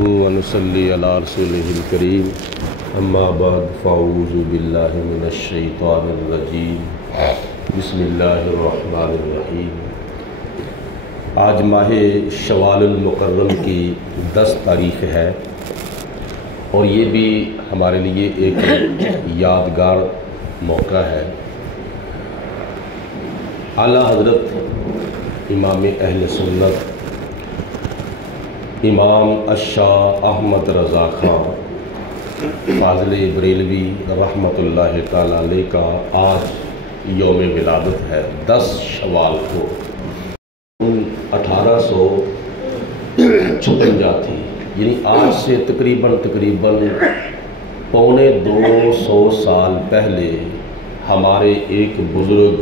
व नुसल्ली अला रसूलिहिल करीम अम्मा बाद फ़अऊज़ु बिल्लाहि मिनश शैतानिर रजीम बिस्मिल्लाहिर रहमानिर रहीम। आज माह शवालुल मुकर्रम की 10 तारीख़ है और ये भी हमारे लिए एक यादगार मौका है। आला हज़रत इमाम अहले सुन्नत इमाम अशाह अहमद रज़ा खां फ़ाज़िल बरेलवी रहमतुल्लाहि तआला अलैह का आज यौम विलादत है। 10 शवाल को 1856 थी, यानी आज से तकरीबन 250 साल पहले हमारे एक बुज़ुर्ग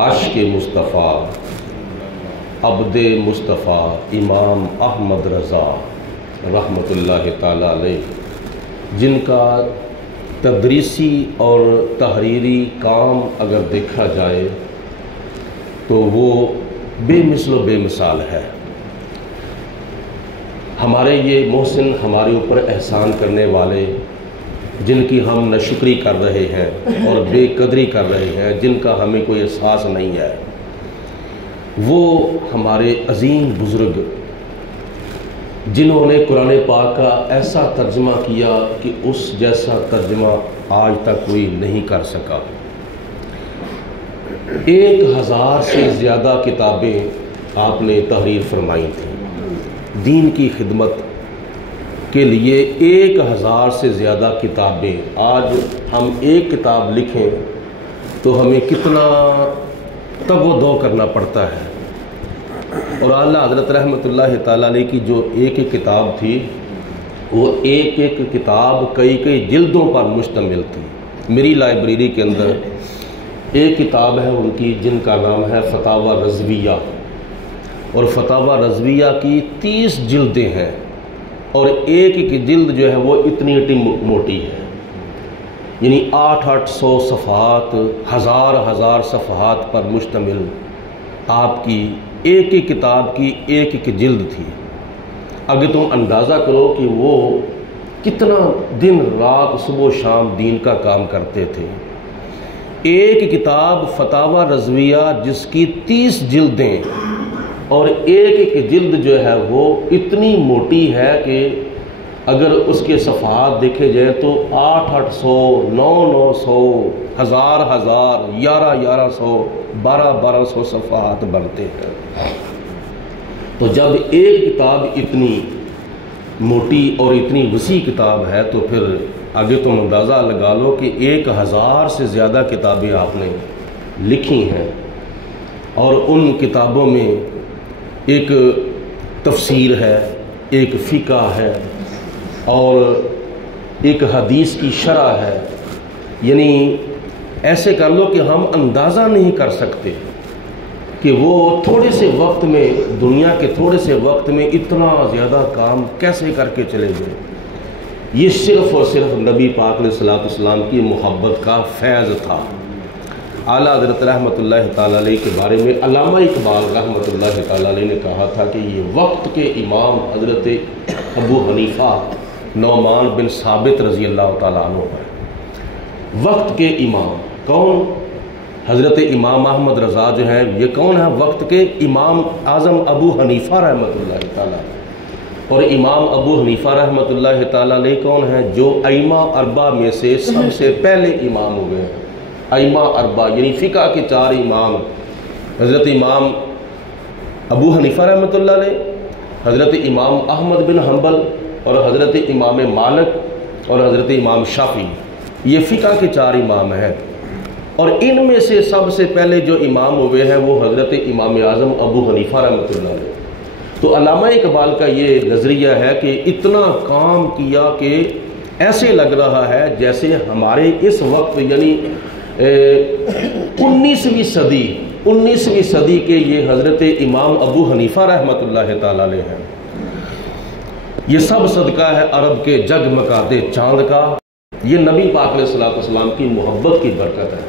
आशिक़ मुस्तफ़ा अब्दे मुस्तफ़ा इमाम अहमद रज़ा रहमतुल्लाहि तआला अलैह, जिनका तदरीसी और तहरीरी काम अगर देखा जाए तो वो बेमिसल बेमिसाल है। हमारे ये मोहसिन हमारे ऊपर एहसान करने वाले, जिनकी हम नाशुक्री कर रहे हैं और बेकदरी कर रहे हैं, जिनका हमें कोई एहसास नहीं है, वो हमारे अजीम बुज़ुर्ग जिन्होंने कुरान पाक का ऐसा तर्जुमा किया कि उस जैसा तर्जुमा आज तक कोई नहीं कर सका। 1000 से ज़्यादा किताबें आपने तहरीर फरमाई थी दीन की खिदमत के लिए। 1000 से ज़्यादा किताबें, आज हम एक किताब लिखें तो हमें कितना तवज्जो करना पड़ता है। और आला हज़रत रहमतुल्लाहि तआला अलैह की जो एक एक किताब थी, वो एक एक किताब कई कई जिल्दों पर मुश्तमिल थी। मेरी लाइब्रेरी के अंदर एक किताब है उनकी जिनका नाम है फ़तावा रज़विया, और फ़तावा रज़विया की 30 जिल्दें हैं और एक एक जिल्द जो है वो इतनी मोटी है, यानी 800 सफ़हात, हज़ार सफ़हात पर मुश्तमिल आपकी एक एक किताब की एक एक जिल्द थी। अगर तुम अंदाज़ा करो कि वो कितना दिन रात सुबह शाम दीन का काम करते थे। एक किताब फ़तावा रज़विया जिसकी 30 जिल्दें और एक एक जिल्द जो है वो इतनी मोटी है कि अगर उसके सफ़हात देखे जाए तो 800, 900, 1000, 1100, 1200 सफ़हात बनते हैं। तो जब एक किताब इतनी मोटी और इतनी वसी किताब है तो फिर आगे तुम अंदाज़ा लगा लो कि 1000 से ज़्यादा किताबें आपने लिखी हैं। और उन किताबों में एक तफसीर है, एक फ़िक़्ह है और एक हदीस की शरह है। यानी ऐसे कर लो कि हम अंदाज़ा नहीं कर सकते कि वो थोड़े से वक्त में, दुनिया के थोड़े से वक्त में इतना ज़्यादा काम कैसे करके चले गए। ये सिर्फ़ और सिर्फ नबी पाक अलैहिस्सलाम की मोहब्बत का फैज़ था। आला हज़रत रहमतुल्लाहि तआला अलैह के बारे में अल्लामा इकबाल रहमतुल्लाहि तआला अलैह ने कहा था कि ये वक्त के इमाम हज़रत अबू हनीफ़ा नौमान बिन साबित रज़ी अल्लाह तआला अन्हु है। वक्त के इमाम कौन? हज़रत इमाम अहमद रज़ा जो हैं, ये कौन है? वक्त के इमाम आज़म अबू हनीफ़ा रहमतुल्लाहि तआला। और इमाम अबू हनीफ़ा रहमतुल्लाहि तआला अलैह कौन है? जो अइमा अरबा में से सबसे पहले इमाम हुए हैं। अइमा अरबा यानी फ़िक़्ह के 4 इमाम, हज़रत इमाम अबू हनीफ़ा रहमतुल्लाह अलैह, हज़रत इमाम अहमद बिन हम्बल और हज़रत इमाम मालिक और हज़रत इमाम शाफ़ी, ये फ़िक़्ह के 4 इमाम हैं। और इनमें से सबसे पहले जो इमाम हुए हैं वो हज़रत इमाम आज़म अबू हनीफ़ा रहमतुल्लाह अलैह। तो अल्लामा इकबाल का ये नज़रिया है कि इतना काम किया कि ऐसे लग रहा है जैसे हमारे इस वक्त यानी 19वीं सदी के ये हज़रत इमाम अबू हनीफ़ा रहमतुल्लाहि तआला अलैह हैं। ये सब सदका है अरब के जगमगाते चांद का। ये नबी पाक अलैहिस्सलाम की मोहब्बत की बरकत है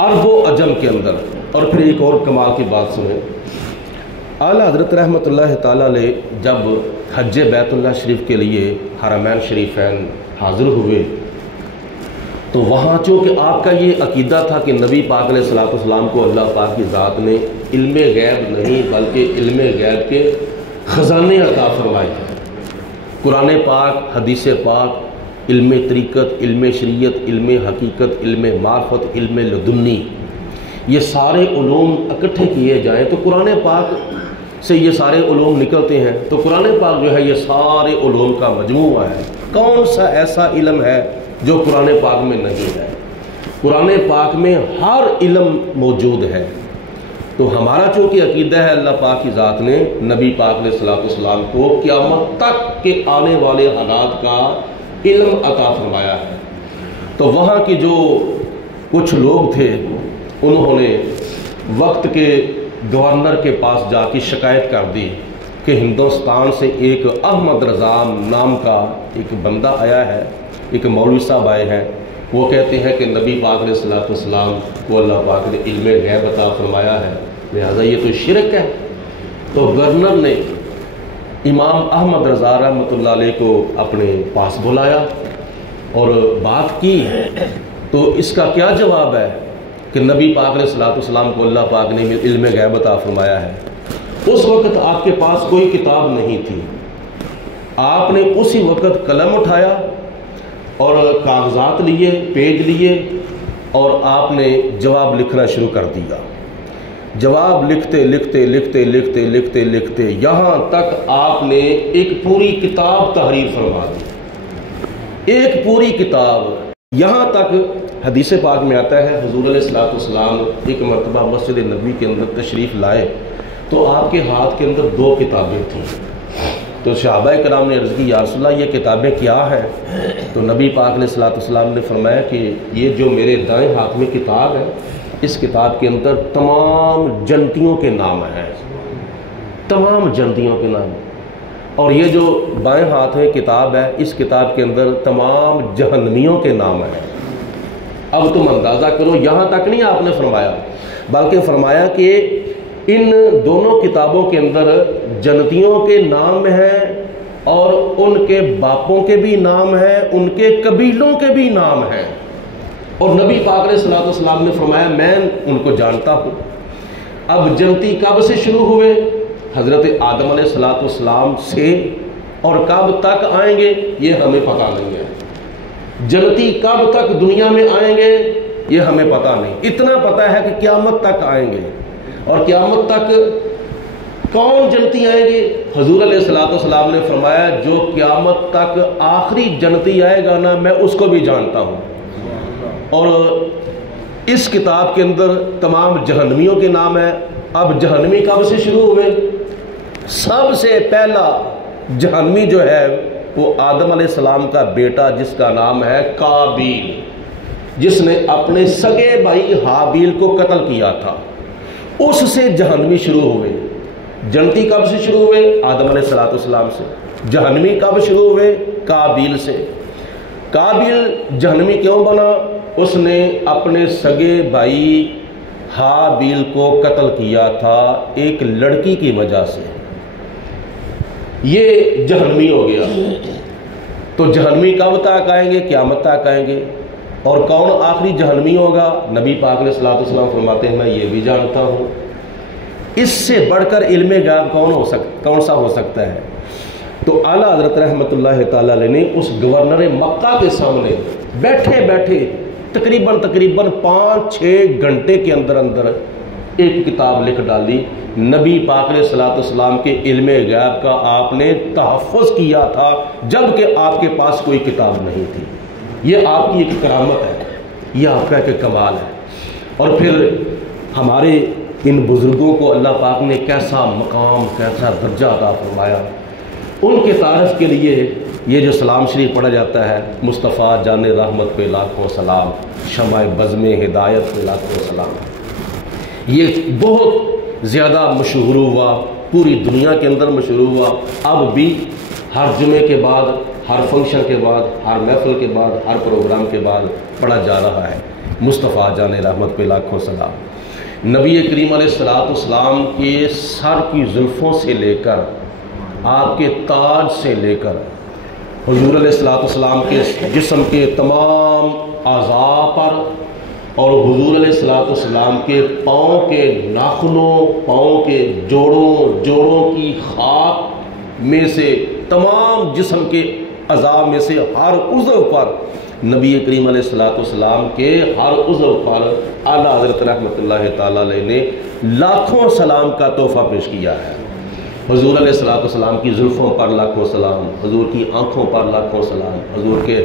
अरब व अजम के अंदर। और फिर एक और कमाल की बात सुने, 1000 से ज़्यादा किताबें आपने लिखी हैं। 1000 से ज़्यादा किताबें आपने लिखी हैं। और एक एक किताब इतनी मोटी और इतनी वसी किताब है कि अगर उसके सफ़हात देखे जाए तो 800, 900, 1200, 1200 सफ़हात बनते हैं। आला हज़रत रहमतुल्लाह ताला अलैह जब हज बैतुल्लाह शरीफ के लिए हरमैन शरीफैन हाज़िर हुए तो वहाँ चूँकि आपका ये अकीदा था कि नबी पाक अलैहिस्सलाम को अल्लाह पाक की ज़ात ने इल्मे गैब नहीं बल्कि इल्मे गैब के ख़जाने अता फरमाए। कुरान पाक, हदीस पाक, इल्मे तरीक़त, इल्मे शरीयत, इल्मे हकीकत, इल्मे मार्फत, इल्मे लदुन्नी, ये सारे उलूम इकट्ठे किए जाएँ तो कुरान पाक से ये सारे उलूम निकलते हैं। तो कुरान पाक जो है ये सारे उलूम का मजमूआ है। कौन सा ऐसा इल्म है जो कुरान पाक में नहीं है? कुरान पाक में हर इल्म मौजूद है। तो हमारा चूँकि अकीदा है अल्लाह पाक की ज़ात ने नबी पाक अलैहिस्सलाम को क़यामत तक के आने वाले हालात का इल्म अता फरमाया है। तो वहाँ के जो कुछ लोग थे उन्होंने वक्त के गवर्नर के पास जाके शिकायत कर दी कि हिंदुस्तान से एक अहमद रज़ा नाम का एक बंदा आया है, एक मौलवी साहब आए हैं, वो कहते हैं कि नबी पाक अलैहिस्सलाम को अल्लाह पाक ने इल्मे गैब अता फरमाया है, लिहाजा ये तो शिरक है। तो गवर्नर ने इमाम अहमद रज़ा रहमतुल्लाह अलैह को अपने पास बुलाया और बात की। तो इसका क्या जवाब है कि नबी पाक अलैहिस्सलाम को अल्लाह पाक ने इल्मे गैब अता फरमाया है। उस वक़्त आपके पास कोई किताब नहीं थी, आपने उसी वक़्त कलम उठाया और कागज़ात लिए, पेज लिए और आपने जवाब लिखना शुरू कर दिया। जवाब लिखते लिखते लिखते लिखते लिखते लिखते यहाँ तक आपने एक पूरी किताब तहरीर फरमा दी, एक पूरी किताब। यहाँ तक हदीस पाक में आता है हुज़ूर अलैहिस्सलाम एक मरतबा मस्जिद नबी के अंदर तशरीफ़ लाए तो आपके हाथ के अंदर 2 किताबें थीं। तो सहाबाए किराम ने अर्ज़ की या रसूलल्लाह ये किताबें क्या हैं? तो नबी पाक अलैहिस्सलाम ने फरमाया कि ये जो मेरे दाएं हाथ में किताब है इस किताब के अंदर तमाम जन्नतियों के नाम हैं, तमाम जन्नतियों के नाम। और ये जो बाएं हाथ में किताब है इस किताब के अंदर तमाम जहन्नमियों के नाम हैं। अब तुम अंदाज़ा करो, यहाँ तक नहीं आपने फरमाया बल्कि फरमाया कि इन दोनों किताबों के अंदर जन्नतियों के नाम हैं और उनके बापों के भी नाम हैं, उनके कबीलों के भी नाम हैं। और नबी पाक अलैहिस्सलाम ने फरमाया मैं उनको जानता हूँ। अब जन्नती कब से शुरू हुए? हज़रत आदम अलैहिस्सलाम से, और कब तक आएंगे ये हमें पता नहीं है। जन्नती कब तक दुनिया में आएंगे ये हमें पता नहीं। इतना पता है कि क़यामत तक आएंगे। और क़यामत तक कौन जन्नती आएंगे? हुज़ूर अलैहिस्सलाम ने फरमाया जो क़यामत तक आखिरी जन्नती आएगा ना मैं उसको भी जानता हूँ। और इस किताब के अंदर तमाम जहन्नमियों के नाम हैं। अब जहन्नमी कब से शुरू हुए? सबसे पहला जहन्नमी जो है वो आदम अलैहिस्सलाम का बेटा जिसका नाम है काबील, जिसने अपने सगे भाई हाबील को कत्ल किया था, उससे जहन्नमी शुरू हुए। जन्नती कब से शुरू हुए? आदम अलैहिस्सलाम से। जहन्नमी कब शुरू हुए? काबील से। काबील जहन्नमी क्यों बना? उसने अपने सगे भाई हाबील को कत्ल किया था एक लड़की की वजह से, ये जहन्नमी हो गया। तो जहन्नमी कब तक आएंगे? क़यामत तक आएंगे। और कौन आखिरी जहन्नमी होगा? नबी पाक अलैहिस्सलाम फरमाते हैं मैं ये भी जानता हूँ। इससे बढ़कर इल्मे गैब कौन सा हो सकता है? तो आला हज़रत रहमतुल्लाह ताला अलैह ने उस गवर्नर मक्का के सामने बैठे बैठे तकरीबन 5-6 घंटे के अंदर अंदर एक किताब लिख डाली। नबी पाक अलैहिस्सलाम के इल्मे गैब का आपने तहफ़्फ़ुज़ किया था जबकि आपके पास कोई किताब नहीं थी। ये आपकी एक करामत है, ये आपका एक कमाल है। और फिर हमारे इन बुज़ुर्गों को अल्लाह पाक ने कैसा मकाम, कैसा दर्जा अता फरमाया। उनके तारीफ़ के लिए ये जो सलाम शरीफ पढ़ा जाता है, मुस्तफ़ा जाने रहमत पे लाखों सलाम, शमाए बज़्मे हिदायत पे लाखों सलाम, ये बहुत ज़्यादा मशहूर हुआ, पूरी दुनिया के अंदर मशहूर हुआ। अब भी हर जुमे के बाद, हर फंक्शन के बाद, हर महफिल के बाद, हर प्रोग्राम के बाद पढ़ा जा रहा है, मुस्तफ़ा जाने रहमत पे लाखों सलाम। نبی کریم علیہ السلام کے سر کی زلفوں سے لے کر آپ کے تاج سے لے کر حضور علیہ السلام کے جسم کے تمام اعضاء پر اور حضور علیہ السلام کے پاؤں کے ناخنوں، پاؤں کے جوڑوں کی خاک میں سے، تمام جسم کے اعضاء میں سے ہر عضو پر نبی کریم علیہ السلام کے ہر عضو پر اعلیٰ حضرت رحمۃ اللہ تعالیٰ علیہ نے لاکھوں سلام کا تحفہ پیش کیا ہے۔ حضور علیہ السلام کی زلفوں پر لاکھوں سلام، حضور کی آنکھوں پر لاکھوں سلام، حضور کے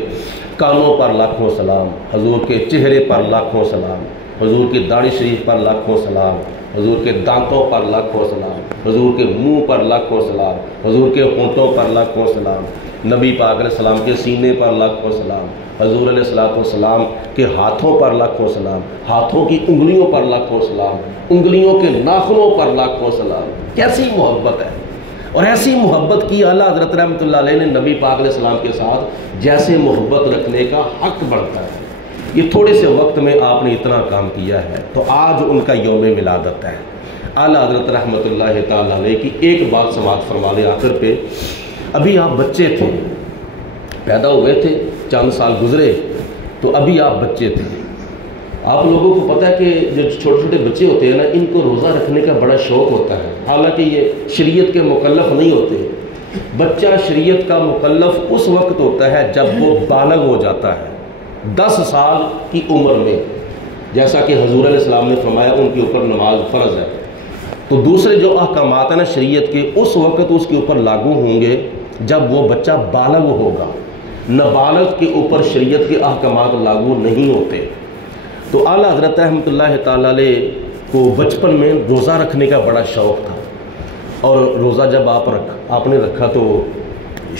کانوں پر لاکھوں سلام، حضور کے چہرے پر لاکھوں سلام، حضور کی داڑھی شریف پر لاکھوں سلام، حضور کے دانتوں پر لاکھوں سلام، حضور کے منہ پر لاکھوں سلام، حضور کے ہونٹوں پر لاکھوں سلام، نبی پاک علیہ السلام کے سینے پر لاکھوں سلام، حضور علیہ السلام کے ہاتھوں پر لاکھوں سلام، ہاتھوں کی انگلیوں پر لاکھوں سلام، انگلیوں کے ناخنوں پر لاکھوں سلام۔ کیسی محبت ہے، اور ایسی محبت کی اعلیٰ حضرت رحمۃ اللہ علیہ نے نبی پاک علیہ السلام کے ساتھ جیسے محبت رکھنے کا حق بڑھتا ہے۔ یہ تھوڑے سے وقت میں آپ نے اتنا کام کیا ہے، تو آج ان کا یوم ولادت ہے۔ اعلیٰ حضرت رحمۃ اللہ تعالیٰ علیہ کی ایک بات سماعت فرما لیں آخر پہ۔ ابھی آپ بچے تھے، پیدا ہوئے تھے، چند سال گزرے تو ابھی آپ بچے تھے۔ آپ لوگوں کو پتہ ہے کہ جو چھوٹے چھوٹے بچے ہوتے ہیں نا، ان کو روزہ رکھنے کا بڑا شوق ہوتا ہے، حالانکہ یہ شریعت کے مکلف نہیں ہوتے۔ بچہ شریعت کا مکلف اس وقت ہوتا ہے جب وہ بالغ ہو جاتا ہے، 10 سال کی عمر میں، جیسا کہ حضور علیہ السلام نے فرمایا ان کے اوپر نماز فرض ہے۔ تو دوسرے جو احکامات ہیں نا شریعت کے، اس وقت اس کے اوپر لاگو ہوں گے جب وہ بچہ بالغ ہوگا۔ نابالغ کے اوپر شریعت کے احکامات لاگو نہیں ہوتے۔ تو اعلیٰ حضرت رحمۃ اللہ تعالیٰ علیہ کو بچپن میں روزہ رکھنے کا بڑا شوق تھا، اور روزہ جب آپ نے رکھا تو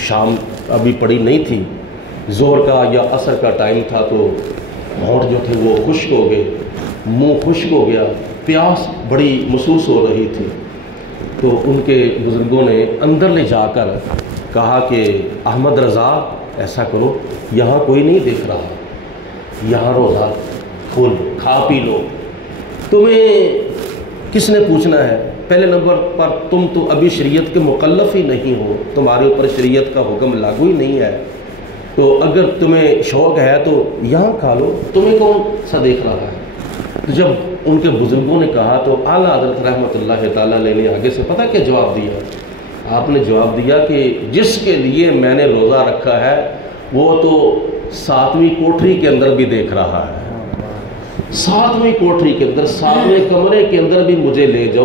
شام ابھی پڑی نہیں تھی، ظہر کا یا عصر کا ٹائم تھا، تو ہونٹ جو تھے وہ خشک ہو گئے، منہ خشک ہو گیا، پیاس بڑی محسوس ہو رہی تھی۔ تو ان کے بزرگوں نے اندر لے جا کر کہا کہ احمد رضا ایسا کرو، یہاں کوئی نہیں دیکھ رہا، یہاں روزہ کھول کھا پی لو، تمہیں کس نے پوچھنا ہے؟ پہلے نمبر پر تم تو ابھی شریعت کے مکلف ہی نہیں ہو، تمہارے اوپر شریعت کا حکم لاگو ہی نہیں ہے، تو اگر تمہیں شوق ہے تو یہاں کھا لو، تمہیں کون سا دیکھ رہا ہے؟ تو جب ان کے بزرگوں نے کہا تو اعلیٰ حضرت رحمۃ اللہ تعالیٰ علیہ نے آگے سے پتہ کیا جواب دیا؟ آپ نے جواب دیا کہ جس کے لیے میں نے روزہ رکھا ہے وہ تو 7ویں کوٹری کے اندر بھی دیکھ رہا ہے، 7ویں کوٹری کے اندر، 7ویں کمرے کے اندر بھی مجھے لے جاؤ۔